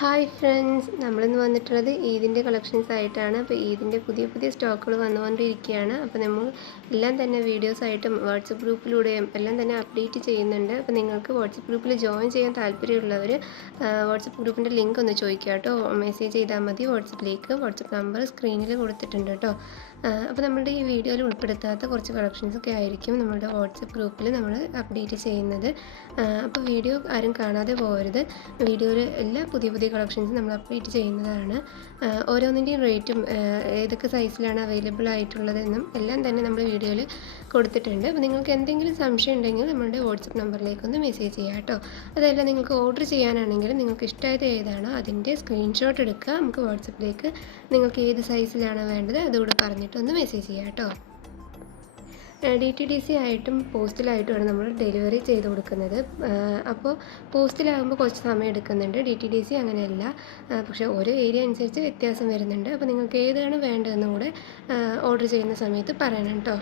Hi friends, നമ്മളിന്ന് വന്നിട്ടുള്ളത് ഈദിൻ്റെ collections ആയിട്ടാണ്. അപ്പോൾ ഈദിൻ്റെ പുതിയ പുതിയ സ്റ്റോക്കുകൾ വന്നുകൊണ്ടിരിക്കുകയാണ്. അപ്പോൾ നമ്മൾ എല്ലാം തന്നെ വീഡിയോസായിട്ടും വാട്സപ്പ് ഗ്രൂപ്പിലൂടെയും എല്ലാം തന്നെ അപ്ഡേറ്റ് ചെയ്യുന്നുണ്ട്. അപ്പോൾ നിങ്ങൾക്ക് വാട്സപ്പ് ഗ്രൂപ്പിൽ ജോയിൻ ചെയ്യാൻ താല്പര്യമുള്ളവർ വാട്സപ്പ് ഗ്രൂപ്പിൻ്റെ ലിങ്ക് ഒന്ന് ചോദിക്കുക കേട്ടോ. മെസ്സേജ് ചെയ്താൽ മതി വാട്സപ്പിലേക്ക്. വാട്സപ്പ് നമ്പർ സ്ക്രീനിൽ കൊടുത്തിട്ടുണ്ട് കേട്ടോ. അപ്പോൾ നമ്മളുടെ ഈ വീഡിയോയിൽ ഉൾപ്പെടുത്താത്ത കുറച്ച് കളക്ഷൻസൊക്കെ ആയിരിക്കും നമ്മളുടെ വാട്സപ്പ് ഗ്രൂപ്പിൽ നമ്മൾ അപ്ഡേറ്റ് ചെയ്യുന്നത്. അപ്പോൾ വീഡിയോ ആരും കാണാതെ പോകരുത്. വീഡിയോയിൽ എല്ലാ പുതിയ പുതിയ കളക്ഷൻസ് നമ്മൾ അപ്ഡേറ്റ് ചെയ്യുന്നതാണ്. ഓരോന്നിൻ്റെയും റേറ്റും ഏതൊക്കെ സൈസിലാണ് അവൈലബിൾ ആയിട്ടുള്ളതെന്നും എല്ലാം തന്നെ നമ്മൾ വീഡിയോയിൽ കൊടുത്തിട്ടുണ്ട്. അപ്പോൾ നിങ്ങൾക്ക് എന്തെങ്കിലും സംശയം ഉണ്ടെങ്കിൽ നമ്മളുടെ വാട്സപ്പ് നമ്പറിലേക്കൊന്ന് മെസ്സേജ് ചെയ്യാം കേട്ടോ. അതല്ല നിങ്ങൾക്ക് ഓർഡർ ചെയ്യാനാണെങ്കിൽ നിങ്ങൾക്ക് ഇഷ്ടമായത് ഏതാണോ അതിൻ്റെ സ്ക്രീൻഷോട്ട് എടുക്കുക. നമുക്ക് വാട്സപ്പിലേക്ക് നിങ്ങൾക്ക് ഏത് സൈസിലാണ് വേണ്ടത് അതുകൂടെ പറഞ്ഞിട്ടൊന്ന് മെസ്സേജ് ചെയ്യാം കേട്ടോ. DTDC ആയിട്ടും പോസ്റ്റിലായിട്ടുമാണ് നമ്മൾ ഡെലിവറി ചെയ്ത് കൊടുക്കുന്നത്. അപ്പോൾ പോസ്റ്റിലാകുമ്പോൾ കുറച്ച് സമയം എടുക്കുന്നുണ്ട്. DTDC അങ്ങനെയല്ല, പക്ഷേ ഓരോ ഏരിയ അനുസരിച്ച് വ്യത്യാസം വരുന്നുണ്ട്. അപ്പോൾ നിങ്ങൾക്ക് ഏതാണ് വേണ്ടതെന്നും കൂടെ ഓർഡർ ചെയ്യുന്ന സമയത്ത് പറയണം കേട്ടോ.